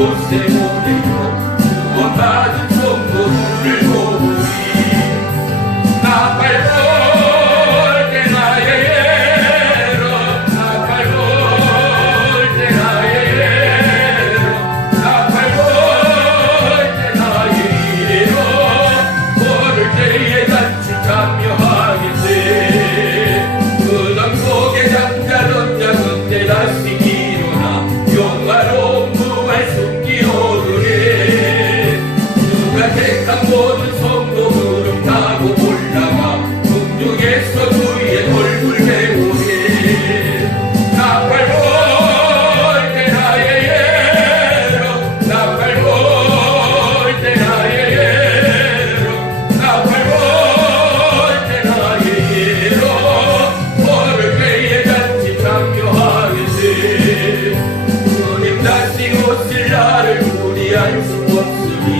곳에 오내려 구원받은 성도들을 모으리. 나 밟을 때 나의 예로, 나 밟을 때 나의 예로, 나 밟을 때 나의 예로, 걸을 때에 같이 참여하겠네. 그당 속에 장자던 작은 때 다시 일어나 영화로운 부활 숨기 오르네. 누가 택한 모든 성도 구름 타고 올라가 공중에서 주의 얼굴 배우네. 나 밟을 때 나의 예로, 나 밟을 때 나의 예로, 나 밟을 때 나의 예로, 걸을 때에 같이 참여하겠네. 주님 다시 오실 날을 우리 알 수 없으니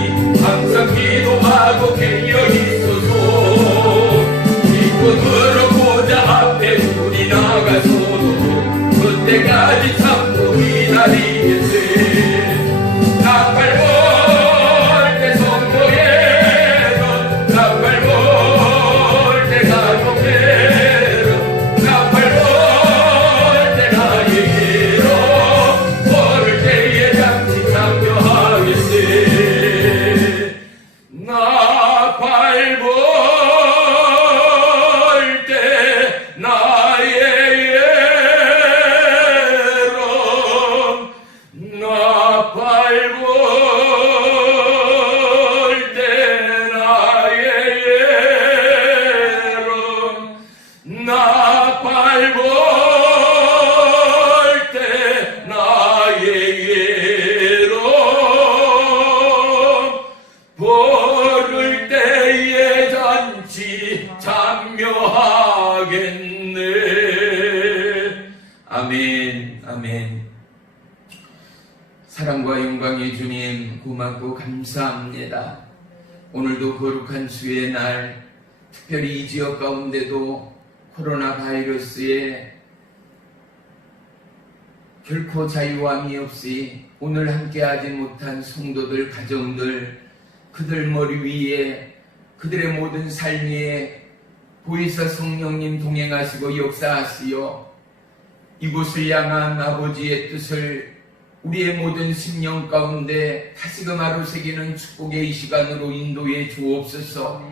항상 기도하고 깨어 있소서. 기쁨으로 보좌 앞에 우리 나가서도 그때까지 참고 기다리겠네. 나 밟을 때 성도예로, 나 밟을 때 가족예로, 나 밟을 때 나의 예로, 걸을 때에 잠시 참여하겠네. 나 밟을 때 나의 예로, 나 밟을 때 나의 예로, 나 밟을 때 나의 예로, 버를 때에 잔치 참여하겠네. 아멘, 아멘. 사랑과 영광의 주님, 고맙고 감사합니다. 오늘도 거룩한 주의 날, 특별히 이 지역 가운데도 코로나 바이러스에 결코 자유함이 없이 오늘 함께하지 못한 성도들, 가정들, 그들 머리 위에, 그들의 모든 삶 위에 보혜사 성령님 동행하시고 역사하시어 이곳을 향한 아버지의 뜻을 우리의 모든 심령 가운데 다시금 하루 새기는 축복의 이 시간으로 인도해 주옵소서.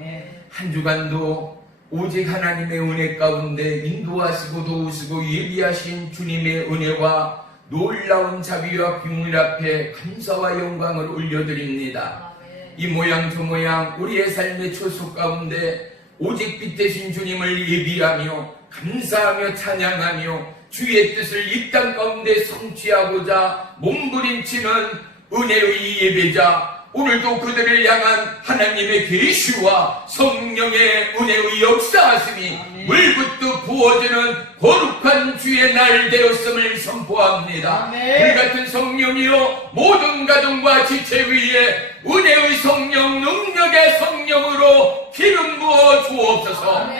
한 주간도 오직 하나님의 은혜 가운데 인도하시고 도우시고 예비하신 주님의 은혜와 놀라운 자비와 비밀 앞에 감사와 영광을 올려드립니다. 이 모양 저 모양 우리의 삶의 초소 가운데 오직 빛 되신 주님을 예비하며 감사하며 찬양하며 주의 뜻을 이 땅 가운데 성취하고자 몸부림치는 은혜의 예배자, 오늘도 그들을 향한 하나님의 계시와 성령의 은혜의 역사하심이 물붓듯 부어지는 거룩한 주의 날 되었음을 선포합니다. 우리 같은 성령이여 모든 가정과 지체 위에 은혜의 성령, 능력의 성령으로 기름 부어 주옵소서.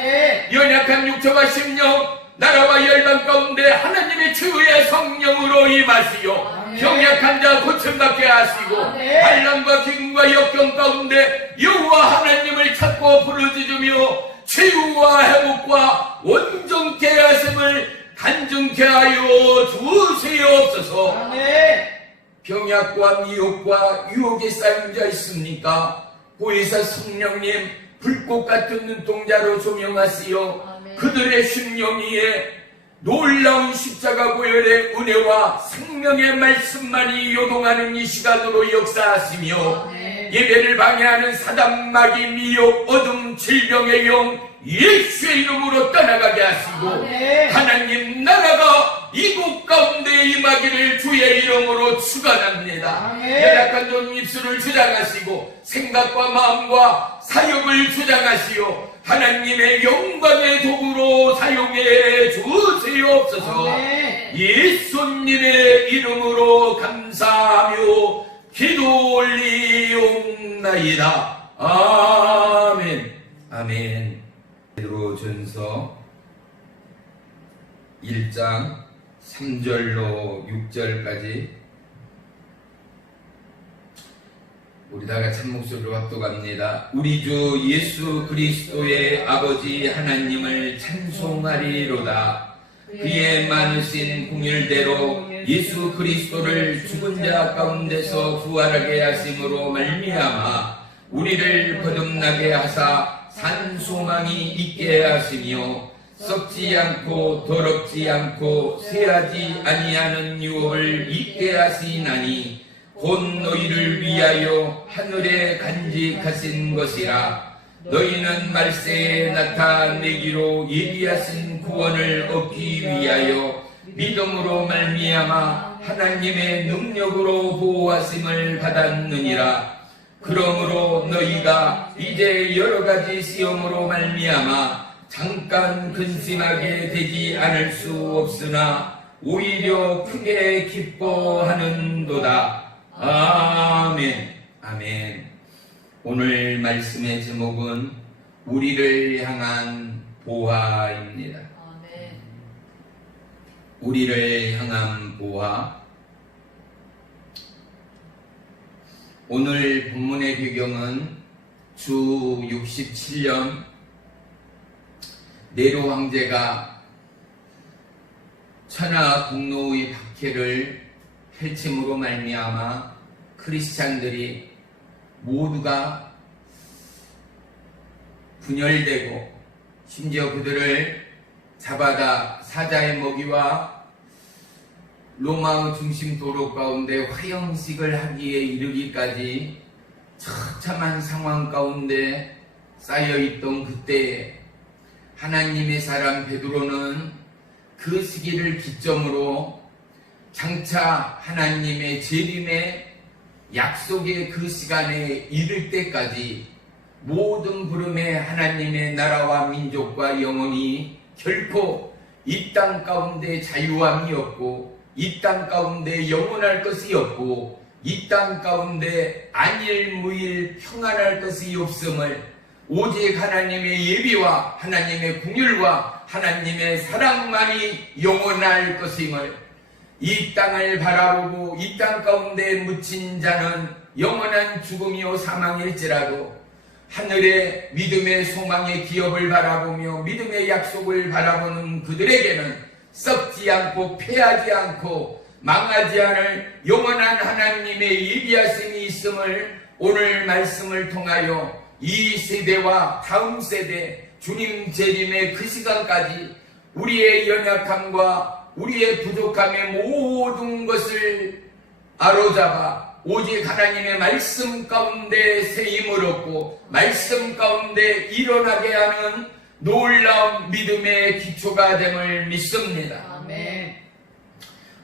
연약한 육체와 심령, 나라와 열방 가운데 하나님의 주의 성령으로 임하시오. 병약한 자 고침받게 하시고 환난과 기근과 역경 가운데 여호와 하나님을 찾고 부르짖으며 치유와 회복과 온전케 하심을 간증케 하여 주시옵소서. 병약과 미혹과 유혹에 쌓인 자 있습니까? 보혜사 성령님 불꽃 같은 눈동자로 조명하시어 그들의 심령 위에 놀라운 십자가 보혈의 은혜와 생명의 말씀만이 요동하는 이 시간으로 역사하시며 예배를 방해하는 사단, 마귀, 미혹, 어둠, 질병의 영 예수의 이름으로 떠나가게 하시고 하나님 나라가 이곳 가운데 임하기를 주의 이름으로 축원합니다. 연약한 돈 입술을 주장하시고 생각과 마음과 사역을 주장하시오 하나님의 영광의 도구로 사용해 주시옵소서. 예수님의 이름으로 감사하며 기도 올리옵나이다. 아멘. 아멘. 베드로전서 1장 3절로 6절까지 다 같이 한 목소리로 합독합니다. 우리 주 예수 그리스도의 아버지 하나님을 찬송하리로다. 그의 많으신 공일대로 예수 그리스도를 죽은 자 가운데서 부활하게 하심으로 말미암아 우리를 거듭나게 하사 산 소망이 있게 하시며 썩지 않고 더럽지 않고 쇠하지 아니하는 유업을 있게 하시나니 곧 너희를 위하여 하늘에 간직하신 것이라. 너희는 말세에 나타내기로 예비하신 구원을 얻기 위하여 믿음으로 말미암아 하나님의 능력으로 보호하심을 받았느니라. 그러므로 너희가 이제 여러가지 시험으로 말미암아 잠깐 근심하게 되지 않을 수 없으나 오히려 크게 기뻐하는도다. 아멘. 아멘. 오늘 말씀의 제목은 우리를 향한 보화입니다. 아멘. 우리를 향한 보화. 오늘 본문의 배경은 주 67년 네로 황제가 천하 공로의 박해를 펼침으로 말미암아 크리스찬들이 모두가 분열되고 심지어 그들을 잡아다 사자의 먹이와 로마의 중심 도로 가운데 화형식을 하기에 이르기까지 처참한 상황 가운데 쌓여있던 그때에 하나님의 사람 베드로는 그 시기를 기점으로 장차 하나님의 재림의 약속의 그 시간에 이를 때까지 모든 부름에 하나님의 나라와 민족과 영혼이 결코 이 땅 가운데 자유함이 없고 이 땅 가운데 영원할 것이 없고 이 땅 가운데 안일무일 평안할 것이 없음을 오직 하나님의 예비와 하나님의 긍휼과 하나님의 사랑만이 영원할 것임을 이 땅을 바라보고 이 땅 가운데 묻힌 자는 영원한 죽음이요 사망일지라도 하늘의 믿음의 소망의 기업을 바라보며 믿음의 약속을 바라보는 그들에게는 썩지 않고 패하지 않고 망하지 않을 영원한 하나님의 예비하심이 있음을 오늘 말씀을 통하여 이 세대와 다음 세대 주님 재림의 그 시간까지 우리의 연약함과 우리의 부족함의 모든 것을 아로잡아 오직 하나님의 말씀 가운데 세임을 얻고 말씀 가운데 일어나게 하는 놀라운 믿음의 기초가 됨을 믿습니다. 아멘.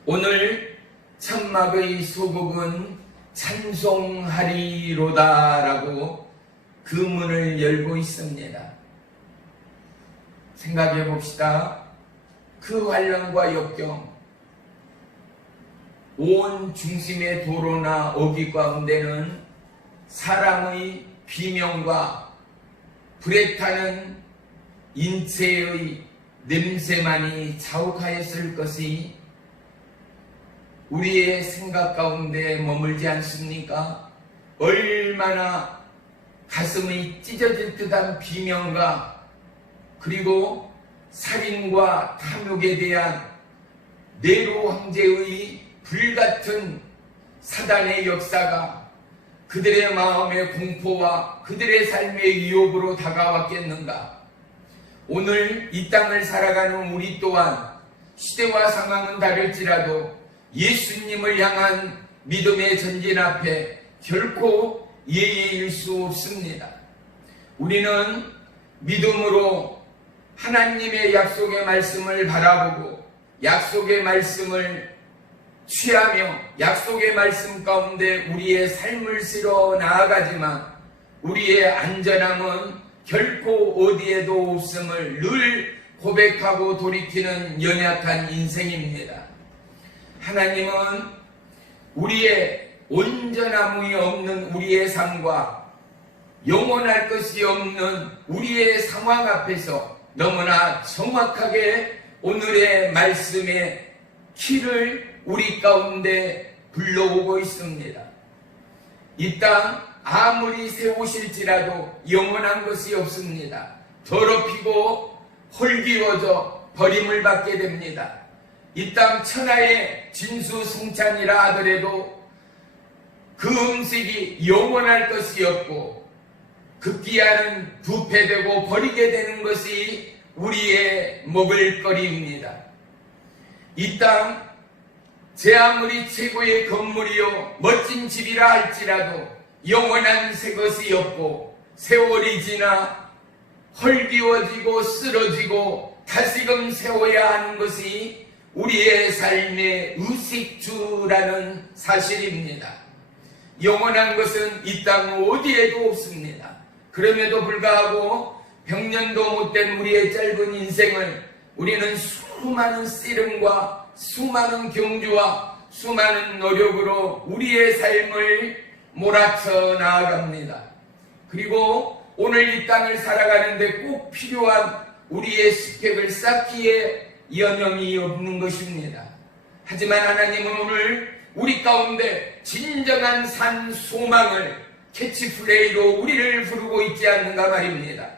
오늘 천막의 소곡은 찬송하리로다라고 그 문을 열고 있습니다. 생각해 봅시다. 그 환란과 역경, 온 중심의 도로나 어귀 가운데는 사람의 비명과 불에 타는 인체의 냄새만이 자욱하였을 것이 우리의 생각 가운데 머물지 않습니까? 얼마나 가슴이 찢어질 듯한 비명과 그리고 살인과 탐욕에 대한 네로 황제의 불같은 사단의 역사가 그들의 마음의 공포와 그들의 삶의 위협으로 다가왔겠는가? 오늘 이 땅을 살아가는 우리 또한 시대와 상황은 다를지라도 예수님을 향한 믿음의 전진 앞에 결코 예의일 수 없습니다. 우리는 믿음으로 하나님의 약속의 말씀을 바라보고 약속의 말씀을 취하며 약속의 말씀 가운데 우리의 삶을 실어 나아가지만 우리의 안전함은 결코 어디에도 없음을 늘 고백하고 돌이키는 연약한 인생입니다. 하나님은 우리의 온전함이 없는 우리의 삶과 영원할 것이 없는 우리의 상황 앞에서 너무나 정확하게 오늘의 말씀의 키를 우리 가운데 불러오고 있습니다. 이 땅 아무리 세우실지라도 영원한 것이 없습니다. 더럽히고 헐기워져 버림을 받게 됩니다. 이 땅 천하의 진수성찬이라 하더라도 그 음식이 영원할 것이 없고 급기야는 부패되고 버리게 되는 것이 우리의 먹을거리입니다. 이 땅 제 아무리 최고의 건물이요 멋진 집이라 할지라도 영원한 새 것이 없고 세월이 지나 헐기워지고 쓰러지고 다시금 세워야 하는 것이 우리의 삶의 의식주라는 사실입니다. 영원한 것은 이 땅 어디에도 없습니다. 그럼에도 불구하고 백년도 못된 우리의 짧은 인생을 우리는 수많은 씨름과 수많은 경주와 수많은 노력으로 우리의 삶을 몰아쳐 나아갑니다. 그리고 오늘 이 땅을 살아가는데 꼭 필요한 우리의 식객을 쌓기에 여념이 없는 것입니다. 하지만 하나님은 오늘 우리 가운데 진정한 산 소망을 캐치플레이로 우리를 부르고 있지 않는가 말입니다.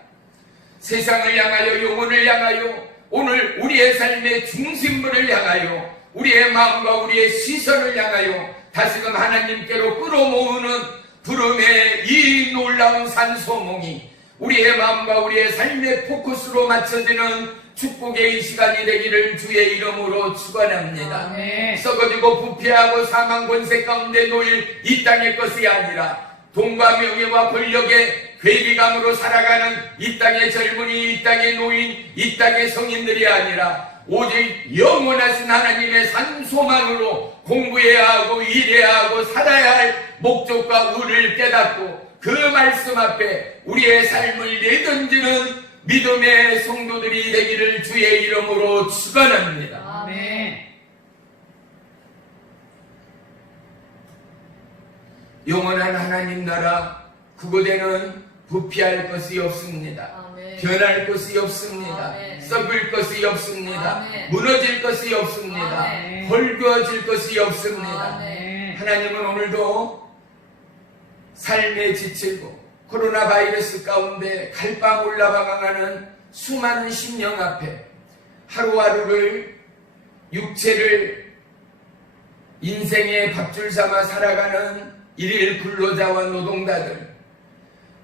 세상을 향하여 영혼을 향하여 오늘 우리의 삶의 중심부를 향하여 우리의 마음과 우리의 시선을 향하여 다시금 하나님께로 끌어모으는 부름의 이 놀라운 산소몽이 우리의 마음과 우리의 삶의 포커스로 맞춰지는 축복의 이 시간이 되기를 주의 이름으로 축원합니다. 썩어지고 부패하고 사망 권세 가운데 놓일 이 땅의 것이 아니라 돈과 명예와 권력의 괴리감으로 살아가는 이 땅의 젊은이, 이 땅의 노인, 이 땅의 성인들이 아니라 오직 영원하신 하나님의 산소망으로 공부해야 하고 일해야 하고 살아야 할 목적과 의를 깨닫고 그 말씀 앞에 우리의 삶을 내던지는 믿음의 성도들이 되기를 주의 이름으로 축원합니다. 아멘. 영원한 하나님 나라 그곳에는 부패할 것이 없습니다. 아멘. 변할 것이 없습니다. 아멘. 썩을 것이 없습니다. 아멘. 무너질 것이 없습니다. 아멘. 헐거워질 것이 없습니다. 아멘. 하나님은 오늘도 삶에 지치고 코로나 바이러스 가운데 갈방 올라가가는 수많은 심령 앞에 하루하루를 육체를 인생의 밥줄 삼아 살아가는 일일 근로자와 노동자들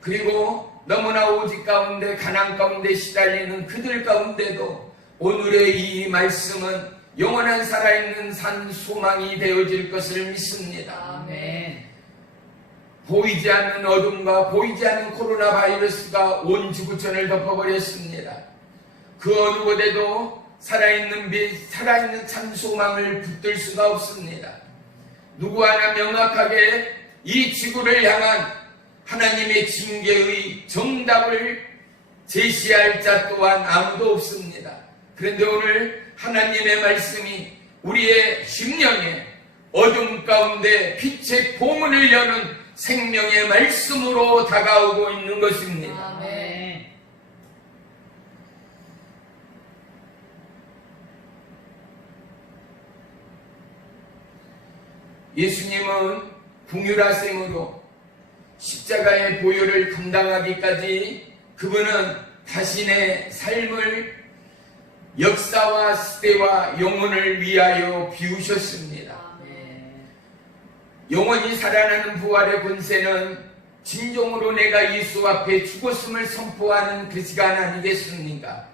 그리고 너무나 오직 가운데 가난 가운데 시달리는 그들 가운데도 오늘의 이 말씀은 영원한 살아있는 산 소망이 되어질 것을 믿습니다. 아멘. 보이지 않는 어둠과 보이지 않는 코로나 바이러스가 온 지구촌을 덮어버렸습니다. 그 어느 곳에도 살아있는 빛, 살아있는 참 소망을 붙들 수가 없습니다. 누구 하나 명확하게 이 지구를 향한 하나님의 징계의 정답을 제시할 자 또한 아무도 없습니다. 그런데 오늘 하나님의 말씀이 우리의 심령에 어둠 가운데 빛의 보문을 여는 생명의 말씀으로 다가오고 있는 것입니다. 아멘. 예수님은 궁유라심으로 십자가의 보혈을 감당하기까지 그분은 자신의 삶을 역사와 시대와 영혼을 위하여 비우셨습니다. 영원히 살아나는 부활의 권세는 진정으로 내가 예수 앞에 죽었음을 선포하는 그 시간 아니겠습니까?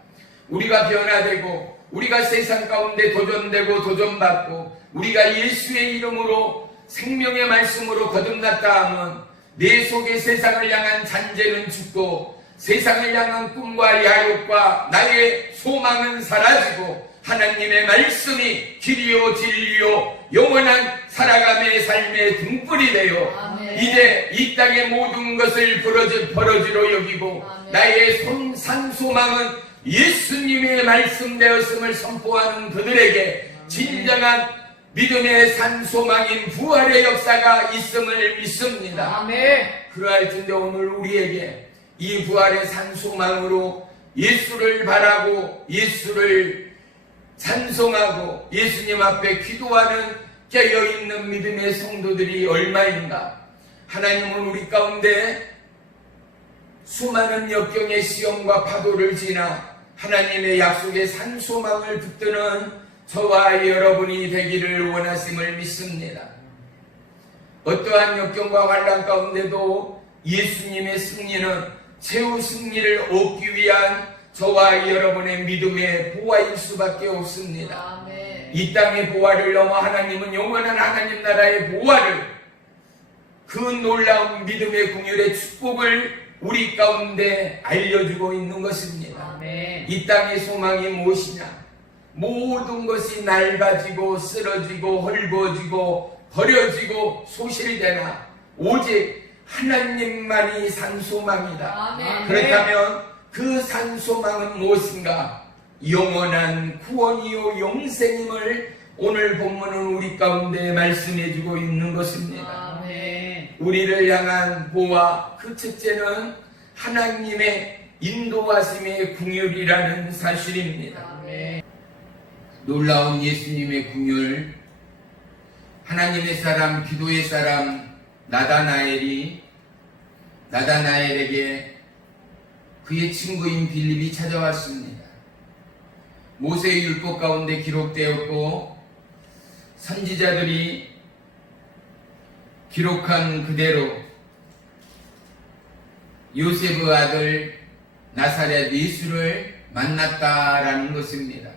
우리가 변화되고 우리가 세상 가운데 도전되고 도전받고 우리가 예수의 이름으로 생명의 말씀으로 거듭났다 하면 내 속에 세상을 향한 잔재는 죽고 세상을 향한 꿈과 야욕과 나의 소망은 사라지고 하나님의 말씀이 길이요 진리요 영원한 살아감의 삶의 등불이 되어 아멘. 이제 이 땅의 모든 것을 버러지로 여기고 아멘. 나의 산소망은 예수님의 말씀 되었음을 선포하는 그들에게 진정한 믿음의 산소망인 부활의 역사가 있음을 믿습니다. 아멘. 그러할진데 오늘 우리에게 이 부활의 산소망으로 예수를 바라고 예수를 찬송하고 예수님 앞에 기도하는 깨어있는 믿음의 성도들이 얼마인가? 하나님은 우리 가운데 수많은 역경의 시험과 파도를 지나 하나님의 약속의 산소망을 붙드는 저와 여러분이 되기를 원하심을 믿습니다. 어떠한 역경과 환난 가운데도 예수님의 승리는 최후 승리를 얻기 위한 저와 여러분의 믿음의 보화일 수밖에 없습니다. 아멘. 이 땅의 보화를 넘어 하나님은 영원한 하나님 나라의 보화를, 그 놀라운 믿음의 긍휼의 축복을 우리 가운데 알려주고 있는 것입니다. 아멘. 이 땅의 소망이 무엇이냐? 모든 것이 낡아지고 쓰러지고 헐거워지고 버려지고 소실되나 오직 하나님만이 산소망이다. 아멘. 그렇다면 그 산소망은 무엇인가? 영원한 구원이요 영생임을 오늘 본문은 우리 가운데 말씀해주고 있는 것입니다. 아멘. 우리를 향한 보화, 그 첫째는 하나님의 인도하심의 긍휼이라는 사실입니다. 아멘. 놀라운 예수님의 긍휼, 하나님의 사람, 기도의 사람 나다나엘에게 그의 친구인 빌립이 찾아왔습니다. 모세의 율법 가운데 기록되었고 선지자들이 기록한 그대로 요셉의 아들 나사렛 예수를 만났다라는 것입니다.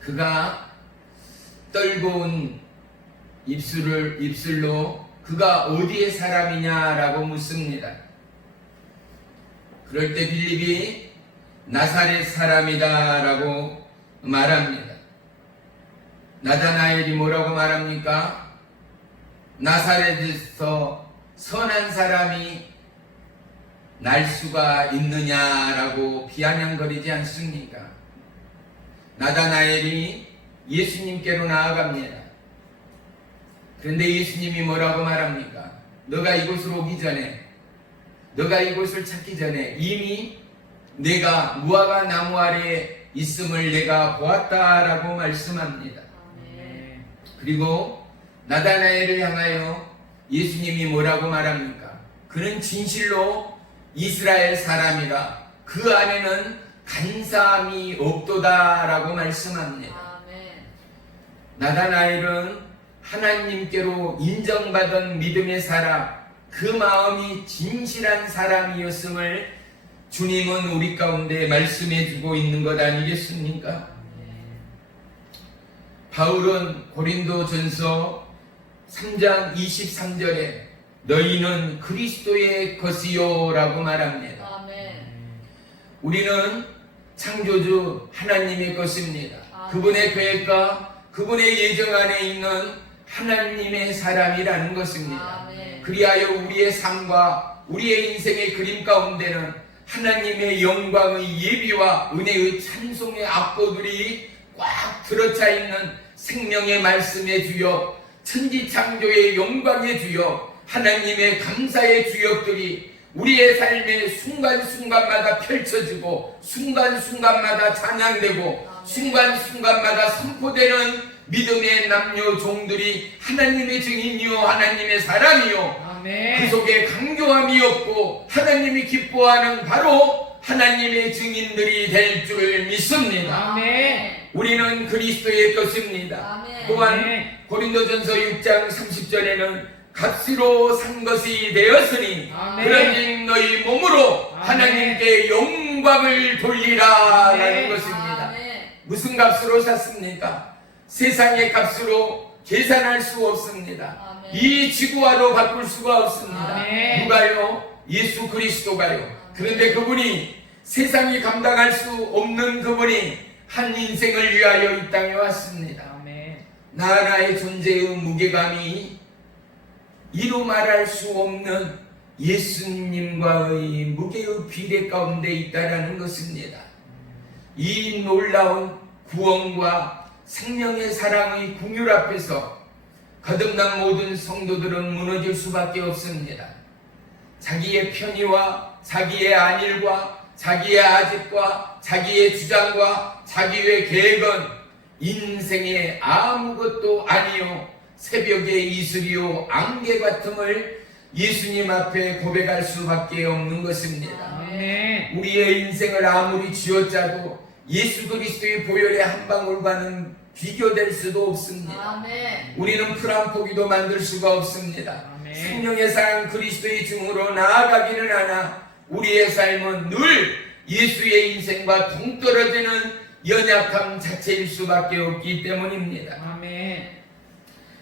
그가 떨고온 입술로 그가 어디의 사람이냐라고 묻습니다. 그럴 때 빌립이 나사렛 사람이다라고 말합니다. 나다나엘이 뭐라고 말합니까? 나사렛에서 선한 사람이 날 수가 있느냐라고 비아냥거리지 않습니까? 나다나엘이 예수님께로 나아갑니다. 그런데 예수님이 뭐라고 말합니까? 너가 이곳으로 오기 전에, 너가 이곳을 찾기 전에 이미 내가 무화과 나무 아래에 있음을 내가 보았다라고 말씀합니다. 아멘. 그리고 나다나엘을 향하여 예수님이 뭐라고 말합니까? 그는 진실로 이스라엘 사람이라 그 안에는 간사함이 없도다라고 말씀합니다. 아멘. 나다나엘은 하나님께로 인정받은 믿음의 사람, 그 마음이 진실한 사람이었음을 주님은 우리 가운데 말씀해 주고 있는 것 아니겠습니까? 바울은 고린도전서 3장 23절에 너희는 그리스도의 것이요 라고 말합니다. 아멘. 우리는 창조주 하나님의 것입니다. 아멘. 그분의 계획과 그분의 예정 안에 있는 하나님의 사람이라는 것입니다. 아멘. 그리하여 우리의 삶과 우리의 인생의 그림 가운데는 하나님의 영광의 예비와 은혜의 찬송의 악보들이 꽉 들어차 있는 생명의 말씀의 주역, 천지창조의 영광의 주역, 하나님의 감사의 주역들이 우리의 삶의 순간순간마다 펼쳐지고 순간순간마다 찬양되고 순간순간마다 선포되는 믿음의 남녀 종들이 하나님의 증인이요 하나님의 사람이요 아멘. 그 속에 강교함이 없고 하나님이 기뻐하는 바로 하나님의 증인들이 될 줄 믿습니다. 아멘. 우리는 그리스도의 것입니다. 아멘. 또한 고린도전서 6장 30절에는 값으로 산 것이 되었으니 아멘. 그러니 너희 몸으로 아멘. 하나님께 영광을 돌리라 라는 아멘. 것입니다. 아멘. 무슨 값으로 샀습니까? 세상의 값으로 계산할 수 없습니다. 아멘. 이 지구화로 바꿀 수가 없습니다. 아멘. 누가요? 예수 그리스도가요. 그런데 그분이 세상이 감당할 수 없는 그분이 한 인생을 위하여 이 땅에 왔습니다. 아멘. 나 하나의 존재의 무게감이 이루 말할 수 없는 예수님과의 무게의 비례 가운데 있다라는 것입니다. 이 놀라운 구원과 생명의 사랑의 긍휼 앞에서 거듭난 모든 성도들은 무너질 수밖에 없습니다. 자기의 편의와 자기의 안일과 자기의 아집과 자기의 주장과 자기의 계획은 인생의 아무것도 아니요 새벽의 이슬이요 안개 같음을 예수님 앞에 고백할 수밖에 없는 것입니다. 아멘. 우리의 인생을 아무리 쥐어짜도 예수 그리스도의 보혈의 한 방울과는 비교될 수도 없습니다. 아멘. 우리는 풀 한 포기도 만들 수가 없습니다. 아멘. 생명의 사랑 그리스도의 증으로 나아가기는 하나 우리의 삶은 늘 예수의 인생과 동떨어지는 연약함 자체일 수밖에 없기 때문입니다. 아멘.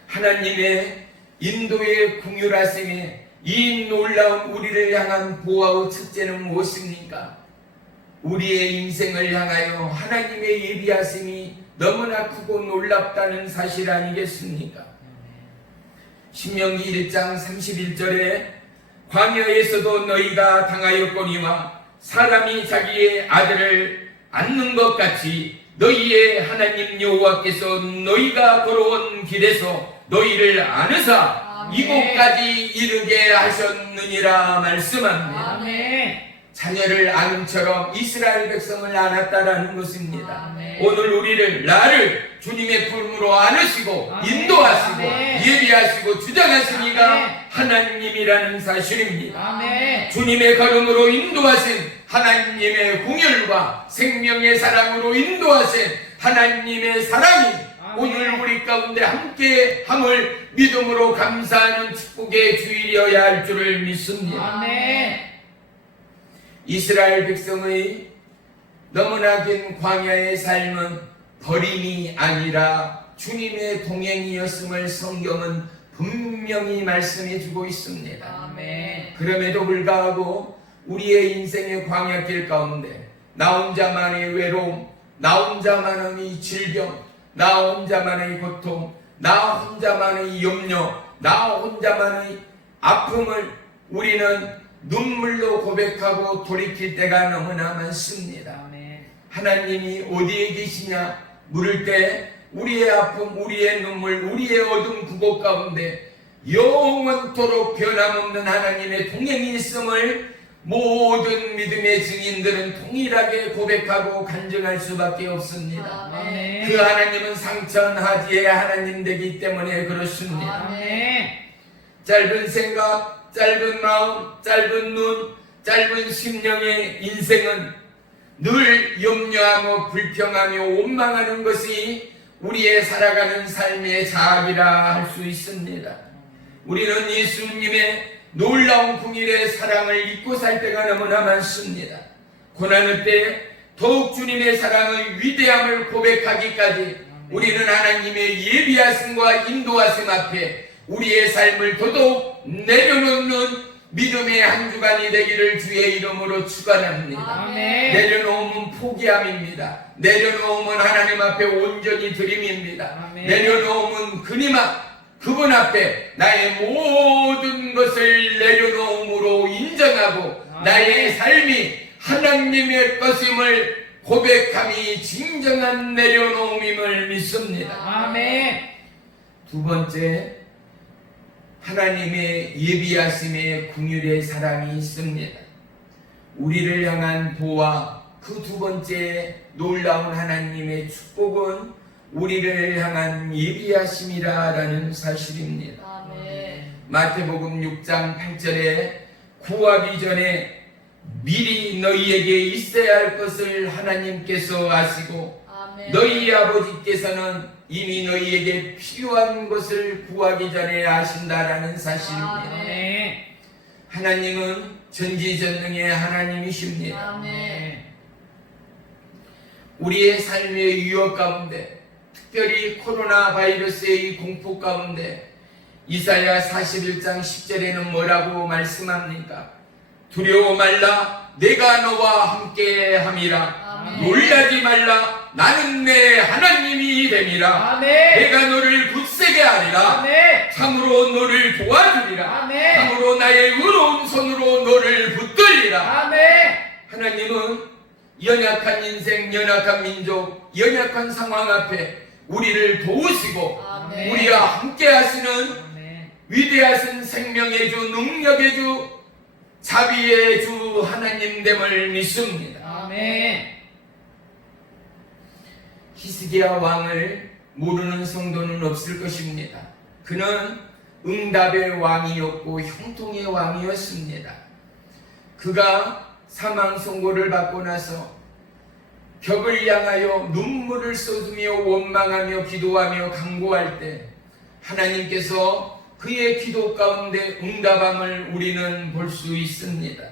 하나님의 인도의 궁휼하심에 이 놀라운 우리를 향한 보아의 첫째는 무엇입니까? 우리의 인생을 향하여 하나님의 예비하심이 너무나 크고 놀랍다는 사실 아니겠습니까? 신명기 1장 31절에 광야에서도 너희가 당하였거니와 사람이 자기의 아들을 안는 것 같이 너희의 하나님 여호와께서 너희가 걸어온 길에서 너희를 안으사 아멘. 이곳까지 이르게 하셨느니라 말씀합니다. 아멘. 자녀를 안음처럼 이스라엘 백성을 안았다라는 것입니다. 아멘. 오늘 우리를 나를 주님의 품으로 안으시고 아멘. 인도하시고 아멘. 예비하시고 주장하시니가 아멘. 하나님이라는 사실입니다. 아멘. 주님의 걸음으로 인도하신 하나님의 궁혈과 생명의 사랑으로 인도하신 하나님의 사랑이 아멘. 오늘 우리 가운데 함께함을 믿음으로 감사하는 축복의 주일이어야 할 줄을 믿습니다. 아멘. 이스라엘 백성의 너무나 긴 광야의 삶은 버림이 아니라 주님의 동행이었음을 성경은 분명히 말씀해 주고 있습니다. 아멘. 그럼에도 불구하고 우리의 인생의 광야길 가운데 나 혼자만의 외로움, 나 혼자만의 질병, 나 혼자만의 고통, 나 혼자만의 염려, 나 혼자만의 아픔을 우리는 눈물로 고백하고 돌이킬 때가 너무나 많습니다. 아멘. 하나님이 어디에 계시냐 물을 때 우리의 아픔, 우리의 눈물, 우리의 어둠 그곳 가운데 영원토록 변함없는 하나님의 동행이 있음을 모든 믿음의 증인들은 동일하게 고백하고 간증할 수밖에 없습니다. 아멘. 그 하나님은 상천하지의 하나님 되기 때문에 그렇습니다. 아멘. 짧은 생각, 짧은 마음, 짧은 눈, 짧은 심령의 인생은 늘 염려하며 불평하며 원망하는 것이 우리의 살아가는 삶의 자악이라 할 수 있습니다. 우리는 예수님의 놀라운 궁일의 사랑을 잊고 살 때가 너무나 많습니다. 고난의 때 더욱 주님의 사랑의 위대함을 고백하기까지 우리는 하나님의 예비하심과 인도하심 앞에 우리의 삶을 더더욱 내려놓는 믿음의 한 주간이 되기를 주의 이름으로 축원합니다. 아멘. 내려놓음은 포기함입니다. 내려놓음은 하나님 앞에 온전히 드림입니다. 아멘. 내려놓음은 그분 앞에 나의 모든 것을 내려놓음으로 인정하고 아멘. 나의 삶이 하나님의 것임을 고백함이 진정한 내려놓음임을 믿습니다. 아멘. 두 번째, 하나님의 예비하심의 긍휼의 사랑이 있습니다. 우리를 향한 보아 그 두 번째 놀라운 하나님의 축복은 우리를 향한 예비하심이라는 사실입니다. 아멘. 마태복음 6장 8절에 구하기 전에 미리 너희에게 있어야 할 것을 하나님께서 아시고 아멘. 너희 아버지께서는 이미 너희에게 필요한 것을 구하기 전에 아신다라는 사실입니다. 아멘. 하나님은 전지전능의 하나님이십니다. 아멘. 우리의 삶의 위협 가운데 특별히 코로나 바이러스의 공포 가운데 이사야 41장 10절에는 뭐라고 말씀합니까? 두려워 말라 내가 너와 함께 함이라. 아멘. 놀라지 말라 나는 내 하나님이 됨이라. 아멘. 내가 너를 굳세게 하리라. 아멘. 참으로 너를 도와주리라. 아멘. 참으로 나의 의로운 손으로 너를 붙들리라. 아멘. 하나님은 연약한 인생, 연약한 민족, 연약한 상황 앞에 우리를 도우시고 아멘. 우리와 함께 하시는 아멘. 위대하신 생명의 주, 능력의 주, 자비의 주 하나님됨을 믿습니다. 아멘. 히스기야 왕을 모르는 성도는 없을 것입니다. 그는 응답의 왕이었고 형통의 왕이었습니다. 그가 사망 선고를 받고 나서 벽을 향하여 눈물을 쏟으며 원망하며 기도하며 간구할 때 하나님께서 그의 기도 가운데 응답함을 우리는 볼 수 있습니다.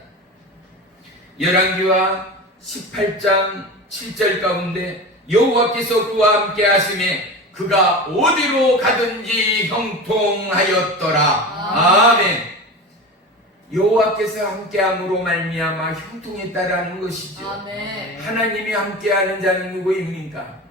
열왕기와 18장 7절 가운데 여호와께서 그와 함께 하심에 그가 어디로 가든지 형통하였더라. 아멘. 여호와께서 함께함으로 말미암아 형통했다라는 것이죠. 아멘. 하나님이 함께하는 자는 누구입니까?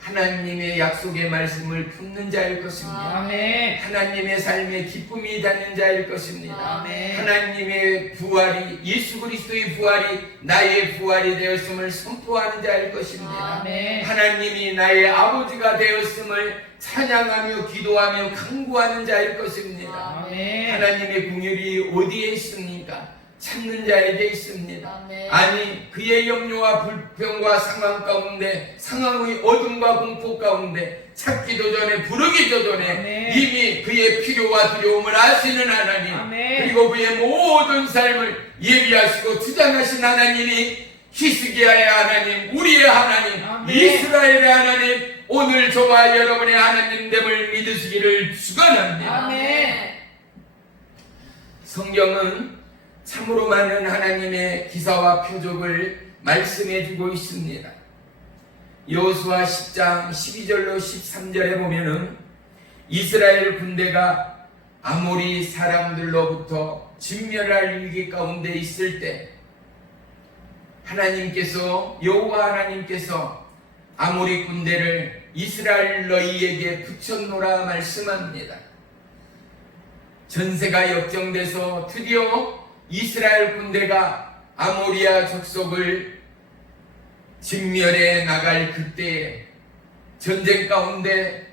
하나님의 약속의 말씀을 품는 자일 것입니다. 아멘. 하나님의 삶에 기쁨이 닿는 자일 것입니다. 아멘. 하나님의 부활이, 예수 그리스도의 부활이 나의 부활이 되었음을 선포하는 자일 것입니다. 아멘. 하나님이 나의 아버지가 되었음을 찬양하며 기도하며 간구하는 자일 것입니다. 아멘. 하나님의 긍휼이 어디에 있습니까? 찾는 자에게 있습니다. 아멘. 아니 그의 염려와 불평과 상황 가운데, 상황의 어둠과 공포 가운데 찾기도 전에 부르기도 전에 아멘. 이미 그의 필요와 두려움을 아시는 하나님, 아멘. 그리고 그의 모든 삶을 예비하시고 주장하신 하나님이 히스기야의 하나님, 우리의 하나님, 아멘. 이스라엘의 하나님, 오늘 저와 여러분의 하나님됨을 믿으시기를 축원합니다. 아멘. 성경은 참으로 많은 하나님의 기사와 표적을 말씀해 주고 있습니다. 여호수아 10장 12절로 13절에 보면은 이스라엘 군대가 아모리 사람들로부터 진멸할 위기 가운데 있을 때 하나님께서, 여호와 하나님께서 아모리 군대를 이스라엘 너희에게 붙였노라 말씀합니다. 전세가 역정돼서 드디어 이스라엘 군대가 아모리아 족속을 진멸해 나갈 그때에 전쟁 가운데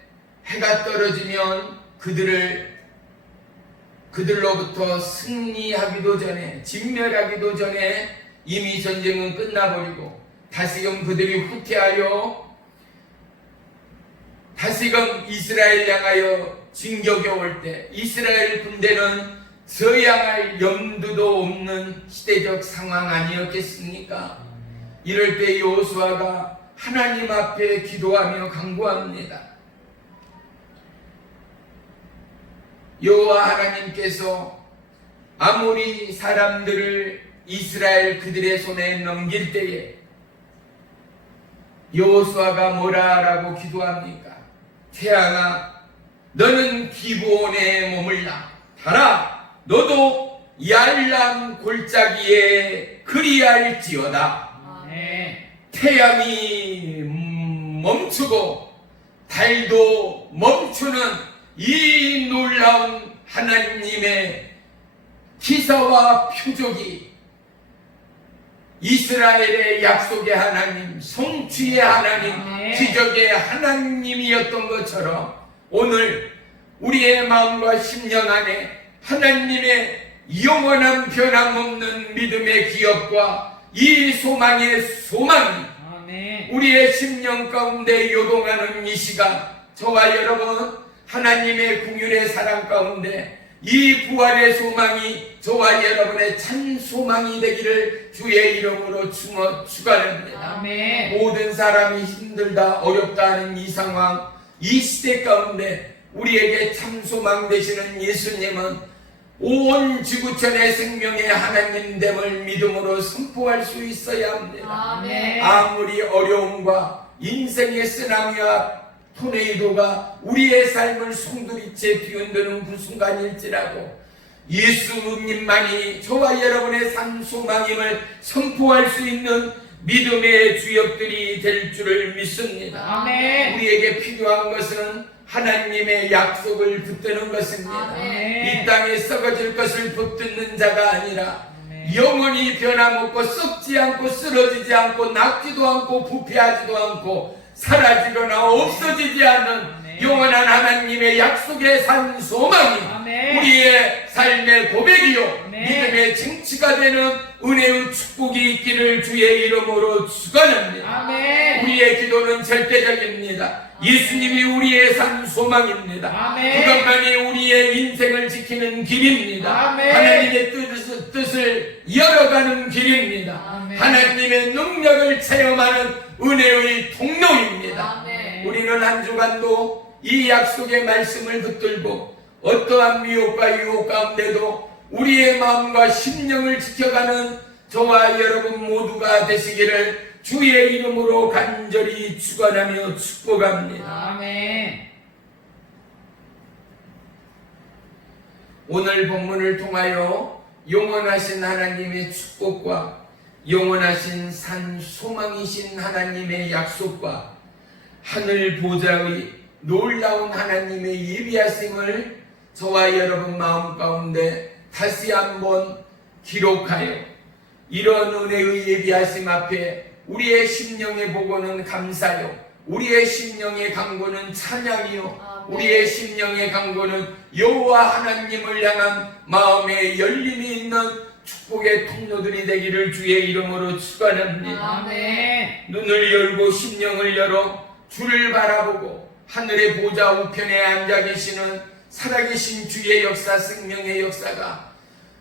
해가 떨어지면 그들로부터 승리하기도 전에, 진멸하기도 전에 이미 전쟁은 끝나버리고 다시금 그들이 후퇴하여 다시금 이스라엘 향하여 진격해 올 때 이스라엘 군대는 저양할 염두도 없는 시대적 상황 아니었겠습니까? 이럴 때 여호수아가 하나님 앞에 기도하며 간구합니다. 여호와 하나님께서 아모리 사람들을 이스라엘 그들의 손에 넘길 때에 여호수아가 뭐라라고 기도합니까? 태양아, 너는 기브온에 머물라. 달아, 너도 얄람 골짜기에 그리할지어다. 아멘. 태양이 멈추고 달도 멈추는 이 놀라운 하나님의 기사와 표적이 이스라엘의 약속의 하나님, 성취의 하나님, 아멘. 기적의 하나님이었던 것처럼 오늘 우리의 마음과 심령 안에 하나님의 영원한 변함없는 믿음의 기업과 이 소망의 소망이 아멘. 우리의 심령 가운데 요동하는 이 시간, 저와 여러분 하나님의 긍휼의 사랑 가운데 이 부활의 소망이 저와 여러분의 참 소망이 되기를 주의 이름으로 축원합니다. 아멘. 모든 사람이 힘들다 어렵다 하는 이 상황, 이 시대 가운데 우리에게 참 소망 되시는 예수님은 온 지구촌의 생명의 하나님됨을 믿음으로 선포할 수 있어야 합니다. 아멘. 아무리 어려움과 인생의 쓰나미와 토네이도가 우리의 삶을 송두리째 뒤흔드는 그 순간일지라도 예수님만이 저와 여러분의 삶 소망임을 선포할 수 있는 믿음의 주역들이 될 줄을 믿습니다. 아멘. 우리에게 필요한 것은 하나님의 약속을 붙드는 것입니다. 아멘. 이 땅에 썩어질 것을 붙드는 자가 아니라 아멘. 영원히 변함없고 썩지 않고 쓰러지지 않고 낫지도 않고 부패하지도 않고 사라지거나 없어지지 않는 아멘. 영원한 하나님의 약속의 산 소망이 아멘. 우리의 삶의 고백이요 아멘. 믿음의 증치가 되는 은혜의 축복이 있기를 주의 이름으로 축원합니다. 아멘. 우리의 기도는 절대적입니다. 예수님이 우리의 산 소망입니다. 아멘. 그것만이 우리의 인생을 지키는 길입니다. 아멘. 하나님의 뜻을 이어가는 길입니다. 아멘. 하나님의 능력을 체험하는 은혜의 통로입니다. 아멘. 우리는 한 주간도 이 약속의 말씀을 붙들고 어떠한 미혹과 유혹 가운데도 우리의 마음과 심령을 지켜가는 저와 여러분 모두가 되시기를 주의 이름으로 간절히 축원하며 축복합니다. 아멘. 오늘 본문을 통하여 영원하신 하나님의 축복과 영원하신 산 소망이신 하나님의 약속과 하늘 보좌의 놀라운 하나님의 예비하심을 저와 여러분 마음 가운데 다시 한번 기록하여 이런 은혜의 예비하심 앞에 우리의 심령의 보고는 감사요, 우리의 심령의 간구는 찬양이요, 우리의 심령의 간구는 여호와 하나님을 향한 마음의 열림이 있는 축복의 통로들이 되기를 주의 이름으로 축원합니다. 아멘. 눈을 열고 심령을 열어 주를 바라보고 하늘의 보좌 우편에 앉아 계시는 살아계신 주의 역사, 생명의 역사가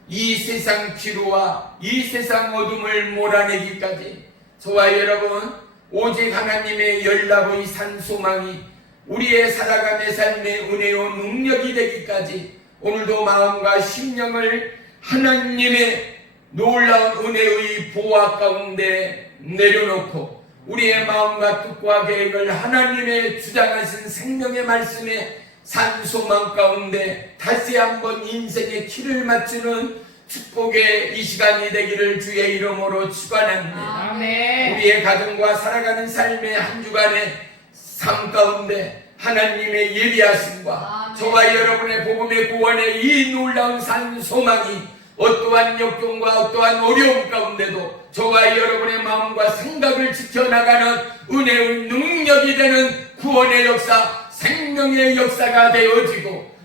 이 세상 피로와 이 세상 어둠을 몰아내기까지 저와 여러분 오직 하나님의 연락의 산 소망이 우리의 살아감의 삶의 은혜요 능력이 되기까지 오늘도 마음과 심령을 하나님의 놀라운 은혜의 보호 가운데 내려놓고 우리의 마음과 뜻과 계획을 하나님의 주장하신 생명의 말씀에 산 소망 가운데 다시 한번 인생의 키를 맞추는 축복의 이 시간이 되기를 주의 이름으로 축원합니다. 아멘. 우리의 가정과 살아가는 삶의 한 주간의 삶 가운데 하나님의 예비하심과 아멘. 저와 여러분의 복음의 구원의 이 놀라운 산 소망이 어떠한 역경과 어떠한 어려움 가운데도 저와 여러분의 마음과 생각을 지켜나가는 은혜의 능력이 되는 구원의 역사, 생명의 역사가 되어지고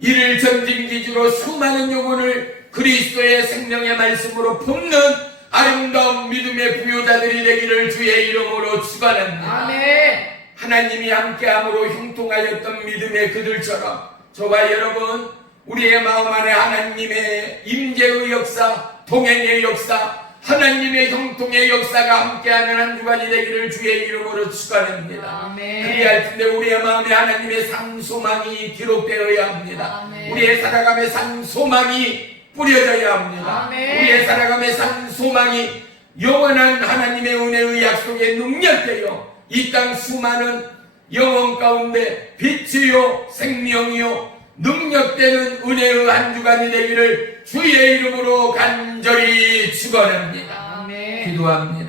이를 전진기주로 수많은 영혼을 그리스도의 생명의 말씀으로 품는 아름다운 믿음의 부요자들이 되기를 주의 이름으로 축원합니다. 아멘. 하나님이 함께함으로 형통하였던 믿음의 그들처럼 저와 여러분 우리의 마음 안에 하나님의 임재의 역사, 동행의 역사, 하나님의 형통의 역사가 함께하는 한 주간이 되기를 주의 이름으로 축원합니다. 아멘. 그리할 텐데 우리의 마음에 하나님의 산 소망이 기록되어야 합니다. 아멘. 우리의 살아감의 산 소망이 뿌려져야 합니다. 아멘. 우리의 살아감의 산 소망이 영원한 하나님의 은혜의 약속에 능력되어 이 땅 수많은 영혼 가운데 빛이요 생명이요 능력되는 은혜의 한 주간이 되기를 주의 이름으로 간절히 축원합니다. 아멘. 기도합니다.